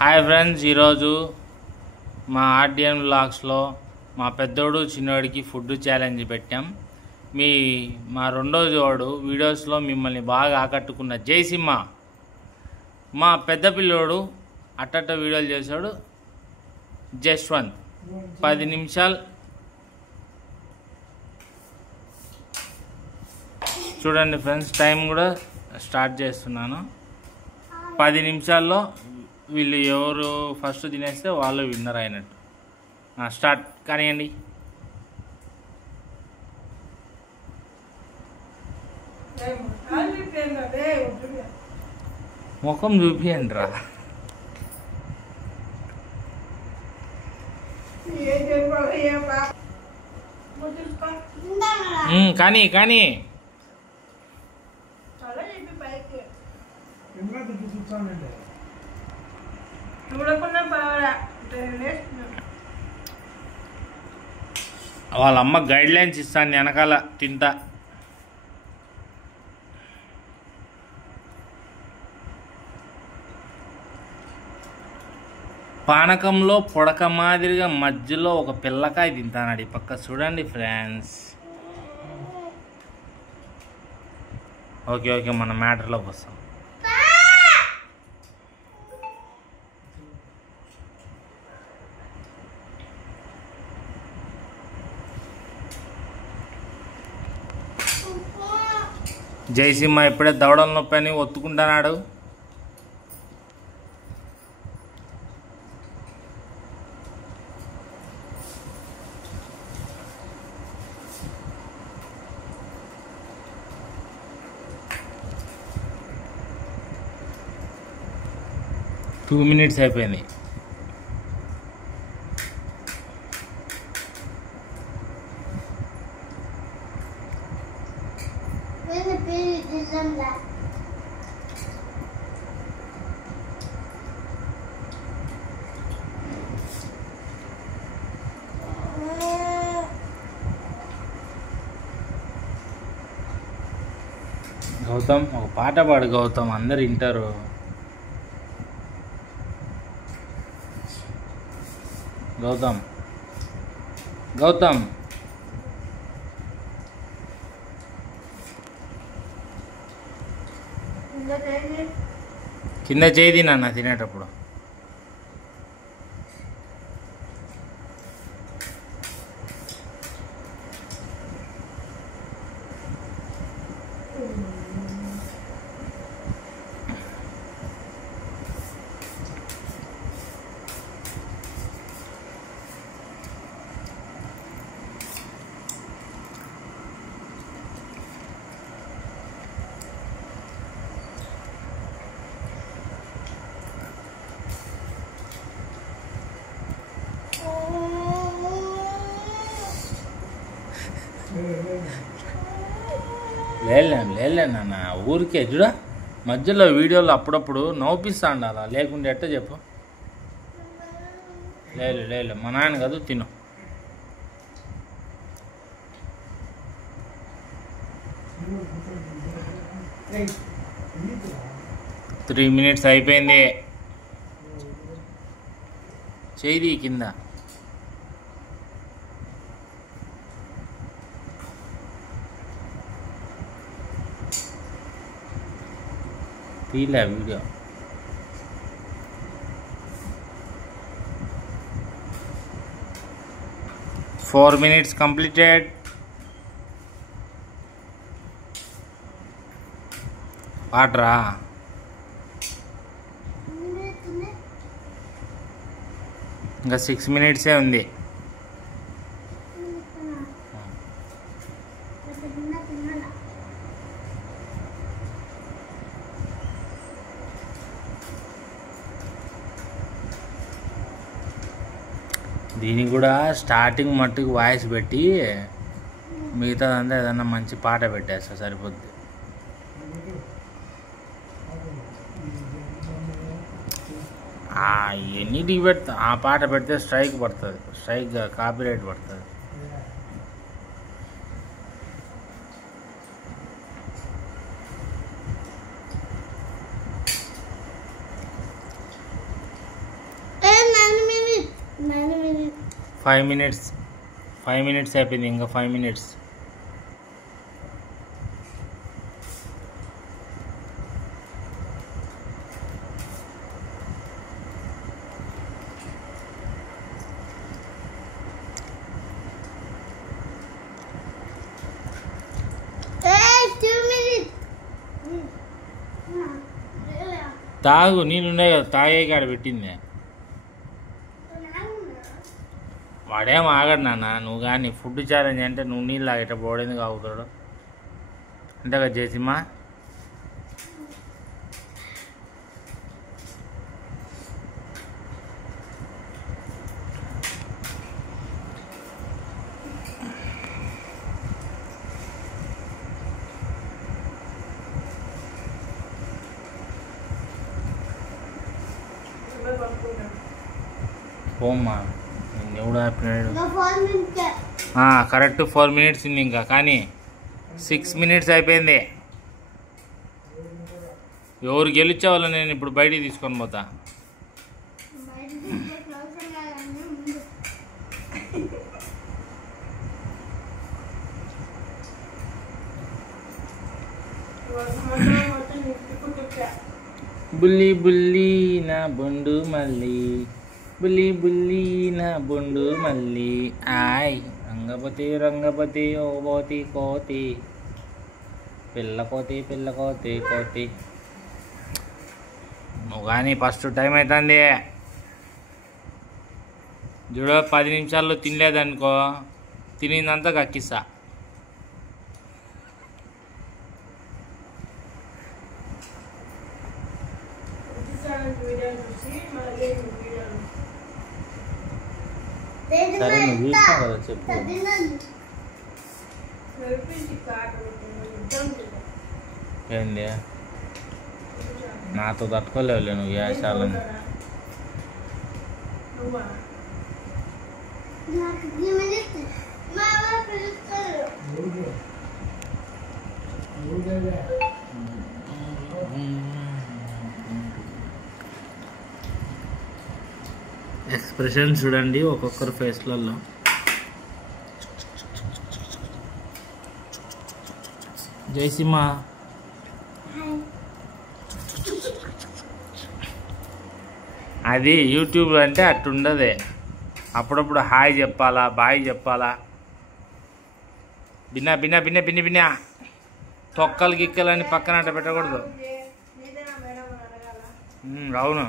Hi friends, ఈరోజు మా ఆర్డియన్ వ్లాగ్స్లో మా పెద్దోడు చిన్నోడికి ఫుడ్ ఛాలెంజ్ పెట్టాం. మా రెండో జోడు వీడియోస్లో మిమ్మల్ని బాగా ఆకట్టుకున్న జయసింహ, మా పెద్ద పిల్లోడు అట్టట్ట వీడియోలు చేశాడు. జశ్వంత్ 10 నిమిషాలు చూడండి ఫ్రెండ్స్, టైం కూడా స్టార్ట్ చేస్తున్నాను. 10 నిమిషాల్లో వీళ్ళు ఎవరు ఫస్ట్ తినేస్తే వాళ్ళు విన్నర్ అయినట్టు. స్టార్ట్ కానివ్వండి. ముఖం చూపియండి రా. కానీ కానీ వాళ్ళ అమ్మ గైడ్ లైన్స్ ఇస్తాను వెనకాల తింటా. పానకంలో పొడక మాదిరిగా మధ్యలో ఒక పిల్లకాయ తింటానాడు ఈ పక్క. చూడండి ఫ్రెండ్స్. ఓకే మన మ్యాటర్లోకి వస్తాం. జయసింహ ఇప్పుడే దవడల నొప్పి అని ఒత్తుకుంటున్నాడు. టూ మినిట్స్ అయిపోయింది. గౌతమ్ ఒక పాట పాడు గౌతమ్, అందరు వింటారు. గౌతమ్ కింద చేయి నాన్న తినేటప్పుడు. లేలే నాన్న, ఊరికే చూడ మధ్యలో వీడియోలో అప్పుడప్పుడు నవ్విస్తా ఉండాలా, లేకుంటే ఎట్ట చెప్పు. లేలే మా నాన్న కాదు, తిను. త్రీ మినిట్స్ అయిపోయింది. చేయి కింద. తీలే వీడియో. Four minutes completed. పాటరా ఇంకా 6 మినిట్సే ఉంది. దీనికి కూడా స్టార్టింగ్ మట్టుకు వాయిస్ పెట్టి మిగతాదంతా ఏదన్నా మంచి పాట పెట్టేస్తా, సరిపోద్ది. ఎన్నిటికి పెడతా ఆ పాట పెడితే స్ట్రైక్ పడుతుంది, కాపీరైట్ పడుతుంది. 5 minutes అయిపోయింది, ఇంకా 5 minutes. తాగు, నీళ్ళు ఉన్నాయి కదా, తాగే కాడ పెట్టింది. వాడేం ఆగడు నాన్న. నువ్వు కానీ ఫుడ్ ఛాలెంజ్ అంటే నువ్వు నీళ్ళు తాగేట పోడేందుకు ఆగుతాడు అంటే కదా జేసిమ్మా. పోమ్మా, ఎవడు ఆపినాడు? కరెక్ట్ 4 minutes ఉంది ఇంకా, కానీ 6 minutes అయిపోయింది. ఎవరు గెలిచేవాళ్ళు నేను ఇప్పుడు బయటికి తీసుకొని పోతా. బుల్లి బుల్లి నా బొండు మల్లి, బుల్లి బుల్లి నా బొండు మల్లి, ఆయ్ రంగపతి రంగపతి ఓ పోతి కోతి, పిల్ల కోతి పిల్ల కోతి కోతి. నువ్వు కానీ ఫస్ట్ టైం అవుతుంది చూడ. 10 నిమిషాల్లో తినలేదనుకో, తినిందంతా కక్కిస్తా. సరే నువ్వు చూసినావు కదా, చెప్పు. ఏంది నాతో తట్టుకోలేవులే నువ్వు వేషాలని. ఎక్స్ప్రెషన్ చూడండి ఒక్కొక్కరు ఫేస్లలో. జయసింహ అది యూట్యూబ్ అంటే అట్టుండదే. అప్పుడప్పుడు హాయ్ చెప్పాలా, బాయ్ చెప్పాలా. బిన్నా బిన్నా బిన్నా బిన్న బిన్నా తొక్కలు గిక్కలని పక్కన అట్ట పెట్టకూడదు. అవును,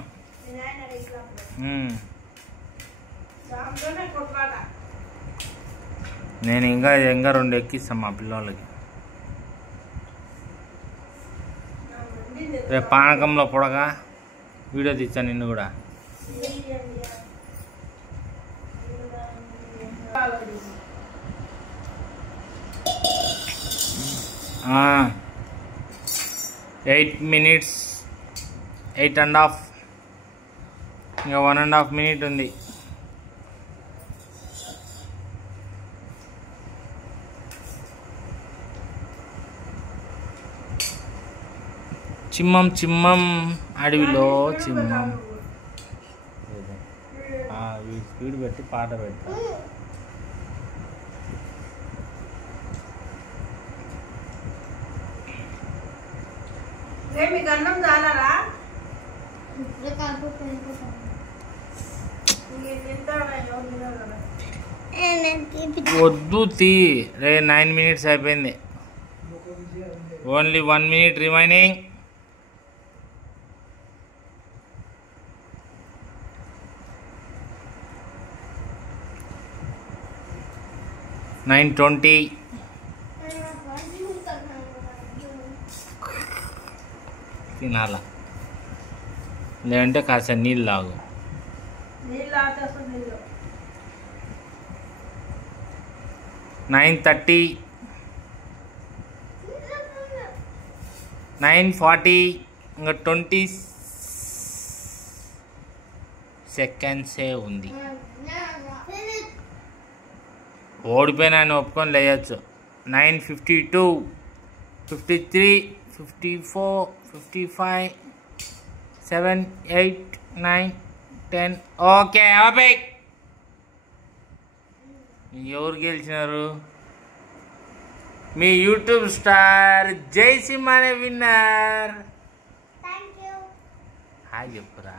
నేను ఇంకా 2 ఎక్కిస్తాను మా పిల్లలకి. రేపు పానకంలో పొడగా వీడియో తీస్తాను నిన్ను కూడా. ఆ 8 minutes, 8.5, ఇంకా 1.5 minute ఉంది. చిమ్మం చిమ్మం అడవిలో చిమ్మం. స్పీడ్ పెట్టి పాట పెట్టా. వద్దు తీ రే. 9 minutes అయిపోయింది. Only 1 minute remaining. 9:20. తినాలా లేదంటే కాస్త నీళ్ళు తాగు. 9:30, 9:40, ఇంకా 20 seconds ఉంది. ఓడిపోయినా అని ఒప్పుకొని లేయచ్చు. 9:52, 53, 54, 55, 7, 8, 9, 10. ఓకే, ఆపే. ఎవరు గెలిచినారు? మీ యూట్యూబ్ స్టార్ జయసింహ అనే విన్నర్. హాయ్ చెప్పురా.